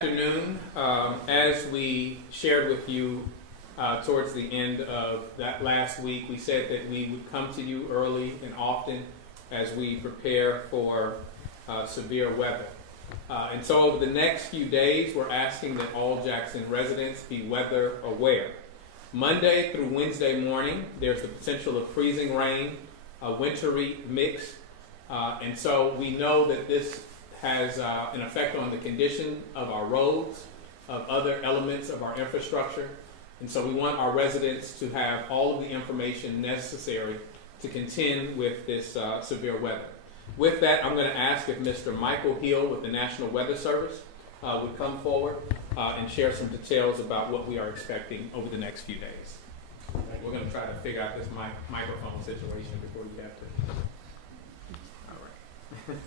Afternoon. As we shared with you towards the end of that last week, we said that we would come to you early and often as we prepare for severe weather. And so over the next few days, we're asking that all Jackson residents be weather aware. Monday through Wednesday morning, there's the potential of freezing rain, a wintry mix, and so we know that this has an effect on the condition of our roads, of other elements of our infrastructure. And so we want our residents to have all of the information necessary to contend with this severe weather. With that, I'm going to ask if Mr. Michael Hill with the National Weather Service would come forward and share some details about what we are expecting over the next few days. We're going to try to figure out this microphone situation before you have to. All right.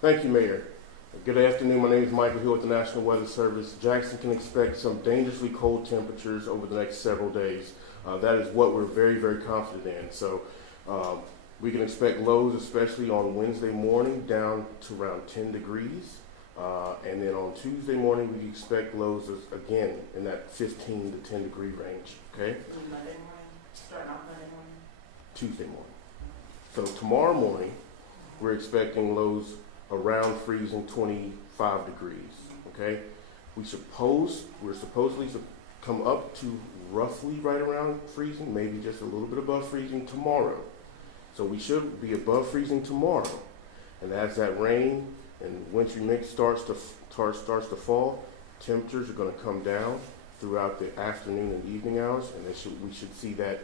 Thank you, Mayor. Good afternoon. My name is Michael Hill with the National Weather Service. Jackson can expect some dangerously cold temperatures over the next several days. That is what we're very, very confident in. So we can expect lows, especially on Wednesday morning, down to around 10 degrees. And then on Tuesday morning, we expect lows again in that 15 to 10 degree range. Okay? Monday morning, starting off Monday morning. Tuesday morning. So tomorrow morning, we're expecting lows around freezing 25 degrees. Okay? We're supposedly to come up to roughly right around freezing, maybe just a little bit above freezing tomorrow. So we should be above freezing tomorrow. And as that rain and wintry mix starts to fall, temperatures are going to come down throughout the afternoon and evening hours, and we should see that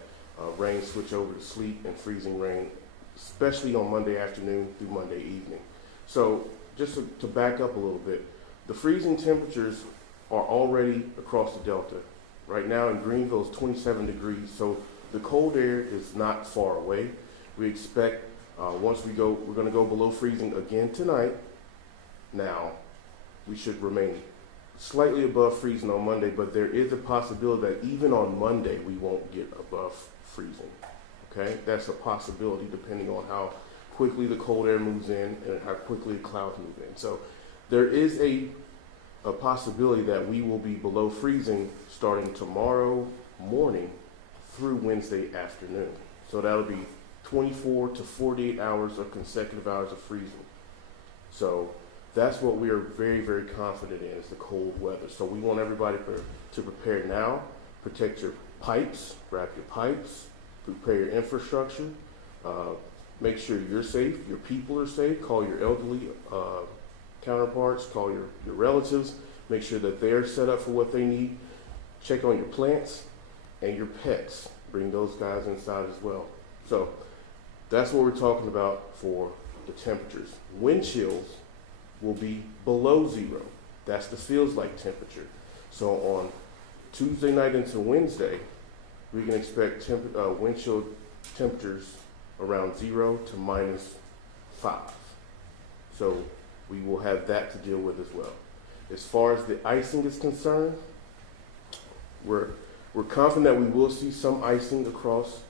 rain switch over to sleet and freezing rain, especially on Monday afternoon through Monday evening. So just to back up a little bit, the freezing temperatures are already across the Delta. Right now in Greenville it's 27 degrees, so the cold air is not far away. We expect once we're going to go below freezing again tonight. Now, we should remain slightly above freezing on Monday, but there is a possibility that even on Monday we won't get above freezing. Okay? That's a possibility depending on how quickly the cold air moves in and how quickly the clouds move in. So there is a possibility that we will be below freezing starting tomorrow morning through Wednesday afternoon. So that'll be 24 to 48 hours of consecutive hours of freezing. So that's what we are very, very confident in, is the cold weather. So we want everybody to prepare now. Protect your pipes, wrap your pipes, prepare your infrastructure, make sure you're safe, your people are safe, call your elderly counterparts, call your relatives, make sure that they're set up for what they need. Check on your plants and your pets. Bring those guys inside as well. So that's what we're talking about for the temperatures. Wind chills will be below zero. That's the feels like temperature. So on Tuesday night into Wednesday, we can expect wind chill temperatures around 0 to -5. So we will have that to deal with as well. As far as the icing is concerned, we're confident that we will see some icing across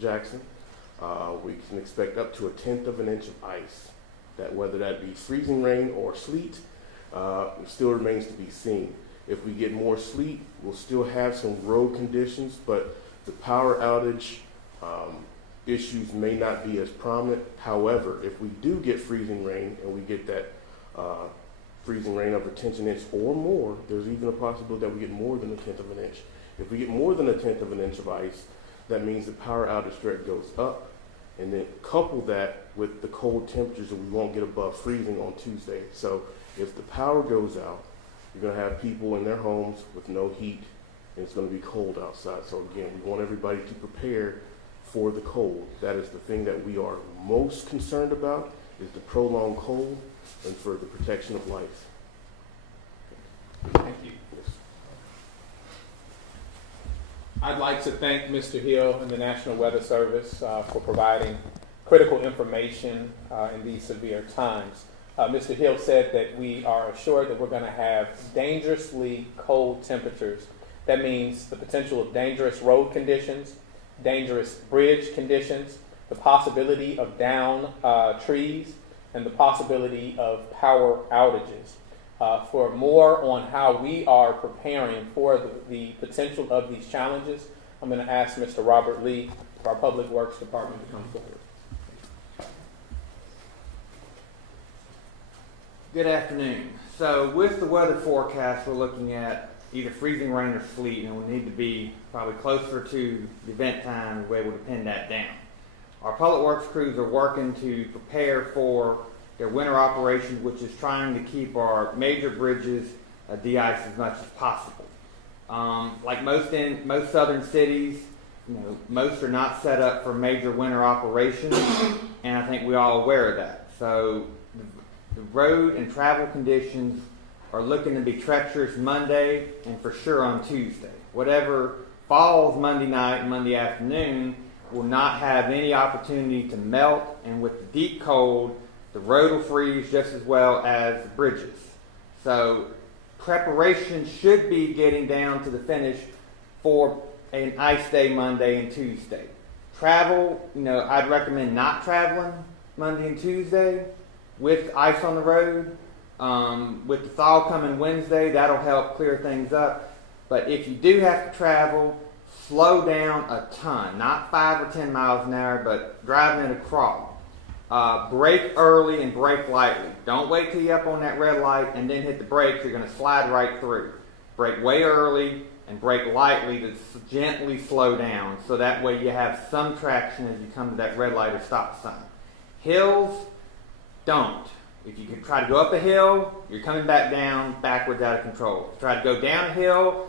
Jackson. We can expect up to 1/10 of an inch of ice. That whether that be freezing rain or sleet, still remains to be seen. If we get more sleet, we'll still have some road conditions, but the power outage issues may not be as prominent. However, if we do get freezing rain and we get that freezing rain of 1/10 of an inch or more, there's even a possibility that we get more than 1/10 of an inch. If we get more than 1/10 of an inch of ice, that means the power outage threat goes up. And then couple that with the cold temperatures that we won't get above freezing on Tuesday. So if the power goes out, you're going to have people in their homes with no heat, and it's going to be cold outside. So again, we want everybody to prepare for the cold. That is the thing that we are most concerned about, is the prolonged cold and for the protection of life. Thank you. Yes. I'd like to thank Mr. Hill and the National Weather Service for providing critical information in these severe times. Mr. Hill said that we are assured that we're going to have dangerously cold temperatures That means the potential of dangerous road conditions, dangerous bridge conditions, the possibility of downed trees, and the possibility of power outages. For more on how we are preparing for the potential of these challenges, I'm going to ask Mr. Robert Lee of our Public Works Department to come forward. Good afternoon. So with the weather forecast, we're looking at either freezing rain or sleet, and we'll need to be probably closer to the event time to be able to pin that down. Our public works crews are working to prepare for their winter operations, which is trying to keep our major bridges de-iced as much as possible. Like most southern cities, most are not set up for major winter operations, and I think we're all aware of that. So the road and travel conditions are looking to be treacherous Monday and for sure on Tuesday. Whatever falls Monday night and Monday afternoon will not have any opportunity to melt, and with the deep cold, the road will freeze just as well as the bridges. So preparation should be getting down to the finish for an ice day Monday and Tuesday. Travel, I'd recommend not traveling Monday and Tuesday with ice on the road. With the thaw coming Wednesday, that'll help clear things up. But if you do have to travel, slow down a ton, not 5 or 10 miles an hour, but driving at a crawl. Brake early and brake lightly. Don't wait till you're up on that red light and then hit the brakes. You're going to slide right through. Brake way early and brake lightly to gently slow down, so that way you have some traction as you come to that red light or stop sign. Hills, don't. If you can try to go up a hill, you're coming back down, backwards, out of control. Try to go down a hill,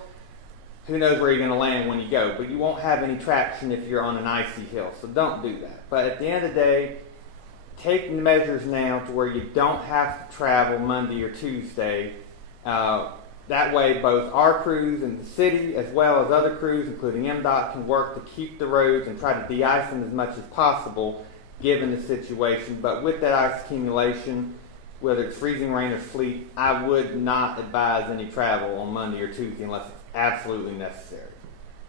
who knows where you're going to land when you go, but you won't have any traction if you're on an icy hill, so don't do that. But at the end of the day, take the measures now to where you don't have to travel Monday or Tuesday. That way both our crews in the city as well as other crews, including MDOT, can work to keep the roads and try to de-ice them as much as possible given the situation. But with that ice accumulation, whether it's freezing rain or sleet, I would not advise any travel on Monday or Tuesday unless it's absolutely necessary.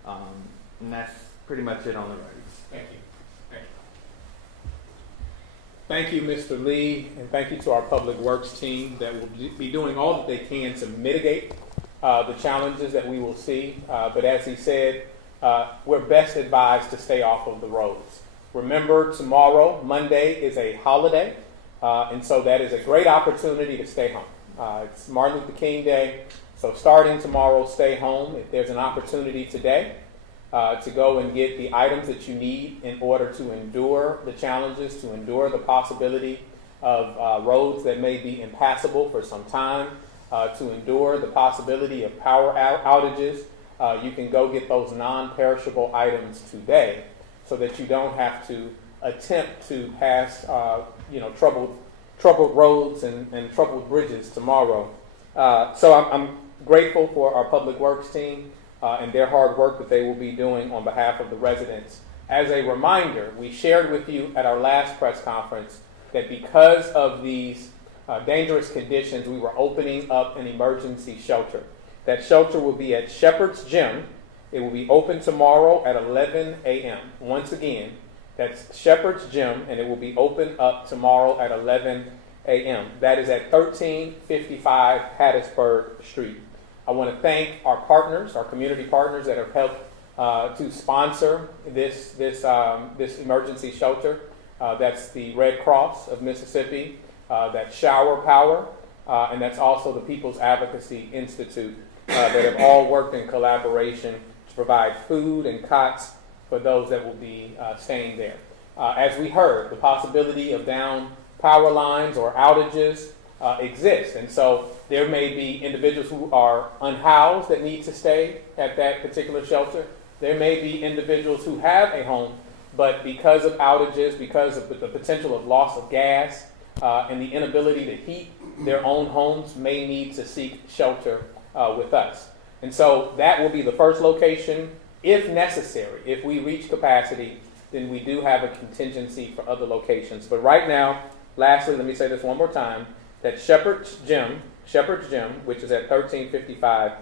And that's pretty much it on the roads. Thank you. Thank you, Mr. Lee, and thank you to our Public Works team that will be doing all that they can to mitigate the challenges that we will see. But as he said, we're best advised to stay off of the roads. Remember, tomorrow, Monday, is a holiday, and so that is a great opportunity to stay home. It's Martin Luther King Day, so starting tomorrow, stay home. If there's an opportunity today to go and get the items that you need in order to endure the challenges, to endure the possibility of roads that may be impassable for some time, to endure the possibility of power outages, you can go get those non-perishable items today so that you don't have to attempt to pass troubled roads and troubled bridges tomorrow. So I'm grateful for our Public Works team and their hard work that they will be doing on behalf of the residents. As a reminder, we shared with you at our last press conference that because of these dangerous conditions, we were opening up an emergency shelter. That shelter will be at Shepherd's Gym. It will be open tomorrow at 11 a.m. Once again, that's Shepherd's Gym, and it will be open up tomorrow at 11 a.m. That is at 1355 Hattiesburg Street. I want to thank our partners, our community partners that have helped to sponsor this emergency shelter. That's the Red Cross of Mississippi, that's Shower Power, and that's also the People's Advocacy Institute that have all worked in collaboration to provide food and cots for those that will be staying there. As we heard, the possibility of down power lines or outages exists, and so there may be individuals who are unhoused that need to stay at that particular shelter. There may be individuals who have a home, but because of outages, because of the potential of loss of gas and the inability to heat their own homes, may need to seek shelter with us. And so that will be the first location. If necessary, if we reach capacity, then we do have a contingency for other locations. But right now, lastly, let me say this one more time, that Shepherd's Gym, which is at 1355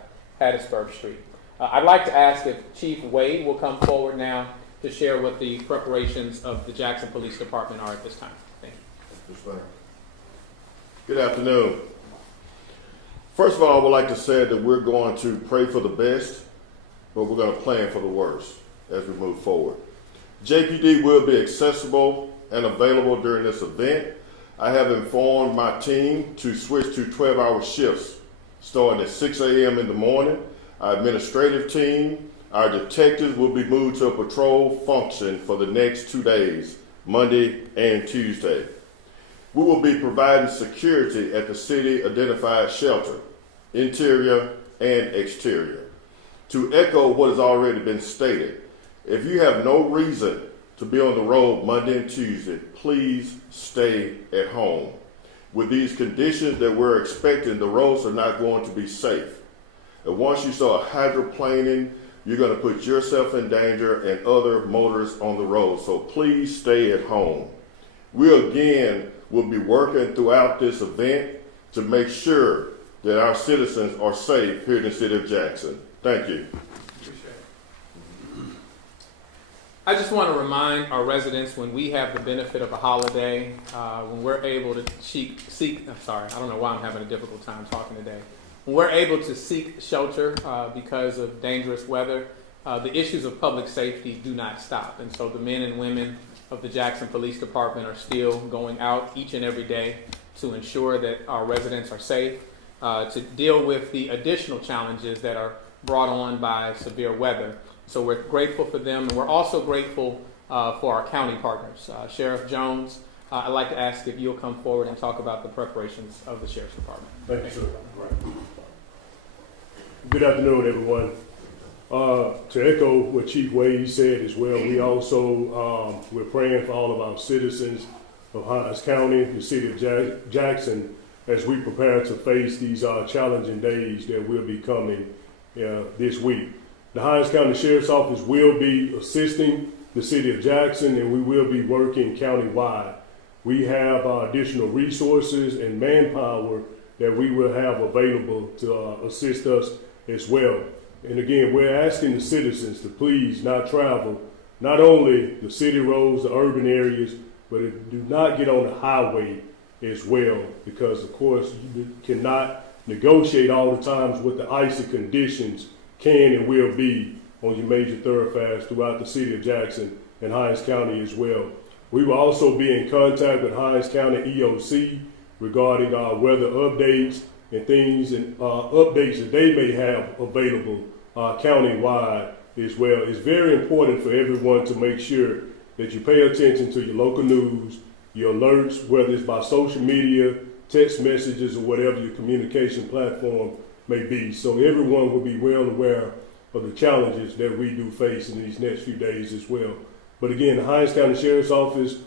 Hattiesburg Street. I'd like to ask if Chief Wade will come forward now to share what the preparations of the Jackson Police Department are at this time. Thank you. Yes, ma'am. Good afternoon. First of all, I would like to say that we're going to pray for the best, but we're going to plan for the worst as we move forward. JPD will be accessible and available during this event. I have informed my team to switch to 12-hour shifts starting at 6 a.m. in the morning. Our administrative team, our detectives will be moved to a patrol function for the next 2 days, Monday and Tuesday. We will be providing security at the city identified shelter, interior and exterior. To echo what has already been stated, if you have no reason to be on the road Monday and Tuesday, please stay at home. With these conditions that we're expecting, the roads are not going to be safe. And once you start hydroplaning, you're going to put yourself in danger and other motorists on the road. So please stay at home. We again will be working throughout this event to make sure that our citizens are safe here in the city of Jackson. Thank you. I just want to remind our residents when we have the benefit of a holiday, when we're able to I don't know why I'm having a difficult time talking today. When we're able to seek shelter because of dangerous weather, the issues of public safety do not stop. And so the men and women of the Jackson Police Department are still going out each and every day to ensure that our residents are safe, to deal with the additional challenges that are brought on by severe weather. So we're grateful for them, and we're also grateful for our county partners. Sheriff Jones, I'd like to ask if you'll come forward and talk about the preparations of the Sheriff's Department. Thank you, sir. Good afternoon, everyone. To echo what Chief Wade said as well, we also, we're praying for all of our citizens of Hinds County, the city of Jackson, as we prepare to face these challenging days that will be coming this week. The Hinds County Sheriff's Office will be assisting the city of Jackson, and we will be working countywide. We have additional resources and manpower that we will have available to assist us as well. And again, we're asking the citizens to please not travel, not only the city roads, the urban areas, but do not get on the highway as well, because of course you cannot negotiate all the times what the icy conditions can and will be on your major thoroughfares throughout the city of Jackson and Hinds County as well. We will also be in contact with Hinds County EOC regarding weather updates and things and updates that they may have available countywide as well. It's very important for everyone to make sure that you pay attention to your local news, your alerts, whether it's by social media, text messages, or whatever your communication platform may be. So everyone will be well aware of the challenges that we do face in these next few days as well. But again, the Hinds County Sheriff's Office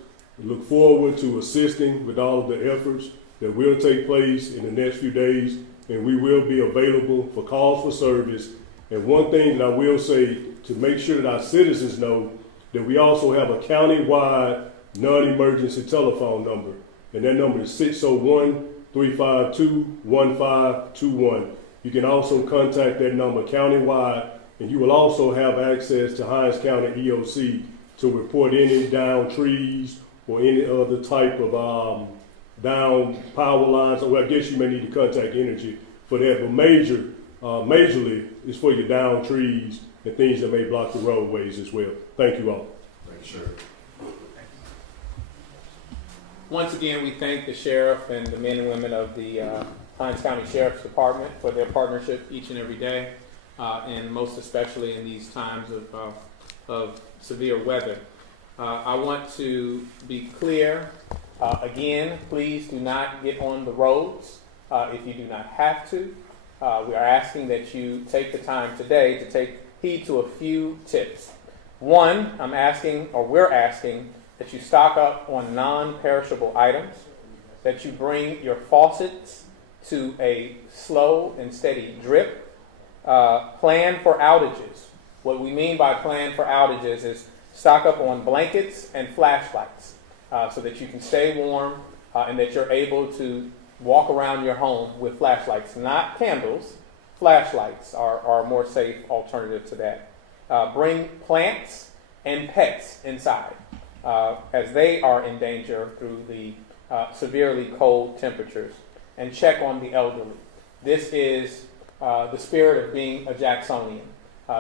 look forward to assisting with all of the efforts that will take place in the next few days, and we will be available for calls for service. And one thing that I will say to make sure that our citizens know that we also have a county-wide non-emergency telephone number, and that number is 601-352-1521. You can also contact that number countywide, and you will also have access to Hinds County EOC to report any downed trees or any other type of down power lines. Or I guess you may need to contact Energy for that, but majorly is for your downed trees and things that may block the roadways as well. Thank you all. Thank you, sir. Once again, we thank the sheriff and the men and women of the Hinds County Sheriff's Department for their partnership each and every day, and most especially in these times of severe weather. I want to be clear, again, please do not get on the roads if you do not have to. We are asking that you take the time today to take heed to a few tips. One, we're asking that you stock up on non-perishable items, that you bring your faucets to a slow and steady drip. Plan for outages. What we mean by plan for outages is stock up on blankets and flashlights so that you can stay warm and that you're able to walk around your home with flashlights, not candles, flashlights are a more safe alternative to that. Bring plants and pets inside, as they are in danger through the severely cold temperatures, and check on the elderly. This is the spirit of being a Jacksonian.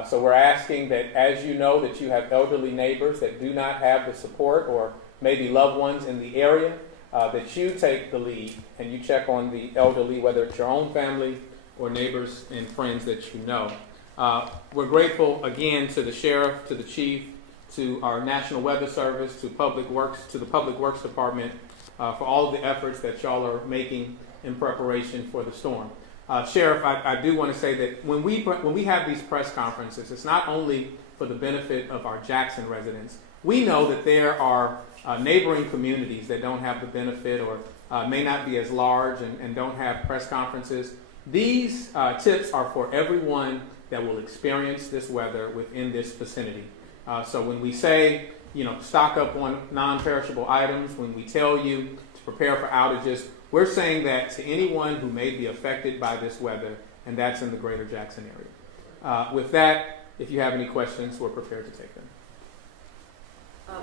So we're asking that, as you know that you have elderly neighbors that do not have the support, or maybe loved ones in the area, that you take the lead and you check on the elderly, whether it's your own family or neighbors and friends that you know. We're grateful again to the sheriff, to the chief, to our National Weather Service, to the Public Works Department, for all of the efforts that y'all are making in preparation for the storm. Sheriff, I do want to say that when we have these press conferences, it's not only for the benefit of our Jackson residents. We know that there are neighboring communities that don't have the benefit, or may not be as large and don't have press conferences. These tips are for everyone that will experience this weather within this vicinity. So when we say, stock up on non-perishable items, when we tell you to prepare for outages, we're saying that to anyone who may be affected by this weather, and that's in the greater Jackson area. With that, if you have any questions, we're prepared to take them.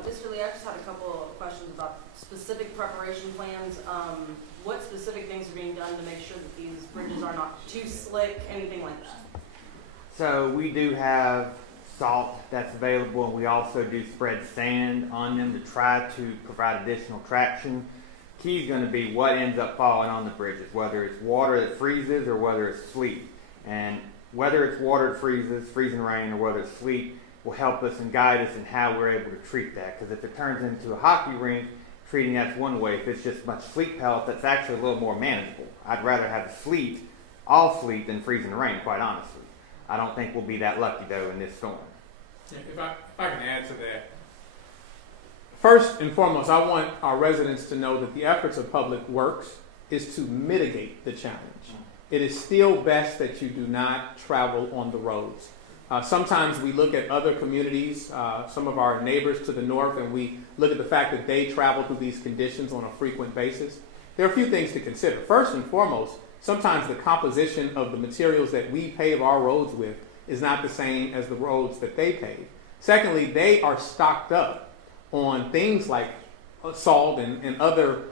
Mr. Lee, I just had a couple of questions about specific preparation plans. What specific things are being done to make sure that these bridges are not too slick, anything like that? So we do have salt that's available, and we also do spread sand on them to try to provide additional traction. Key is going to be what ends up falling on the bridges, whether it's water that freezes or whether it's sleet. And whether it's water that freezes, freezing rain, or whether it's sleet, will help us and guide us in how we're able to treat that. Because if it turns into a hockey rink, treating that's one way. If it's just a bunch of sleet pellets, that's actually a little more manageable. I'd rather have sleet, all sleet, than freezing rain, quite honestly. I don't think we'll be that lucky, though, in this storm. If I can add to that. First and foremost, I want our residents to know that the efforts of Public Works is to mitigate the challenge. It is still best that you do not travel on the roads. Sometimes we look at other communities, some of our neighbors to the north, and we look at the fact that they travel through these conditions on a frequent basis. There are a few things to consider. First and foremost, sometimes the composition of the materials that we pave our roads with is not the same as the roads that they pave. Secondly, they are stocked up on things like salt and other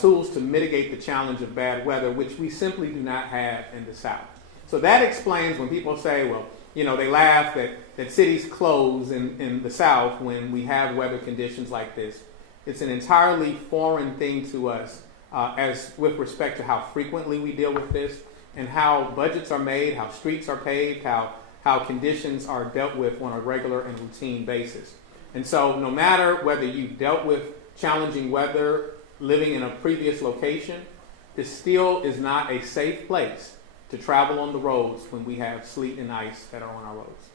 tools to mitigate the challenge of bad weather, which we simply do not have in the South. So that explains when people say, well, they laugh that cities close in the South when we have weather conditions like this. It's an entirely foreign thing to us as with respect to how frequently we deal with this and how budgets are made, how streets are paved, how conditions are dealt with on a regular and routine basis. And so no matter whether you've dealt with challenging weather living in a previous location, this still is not a safe place to travel on the roads when we have sleet and ice that are on our roads.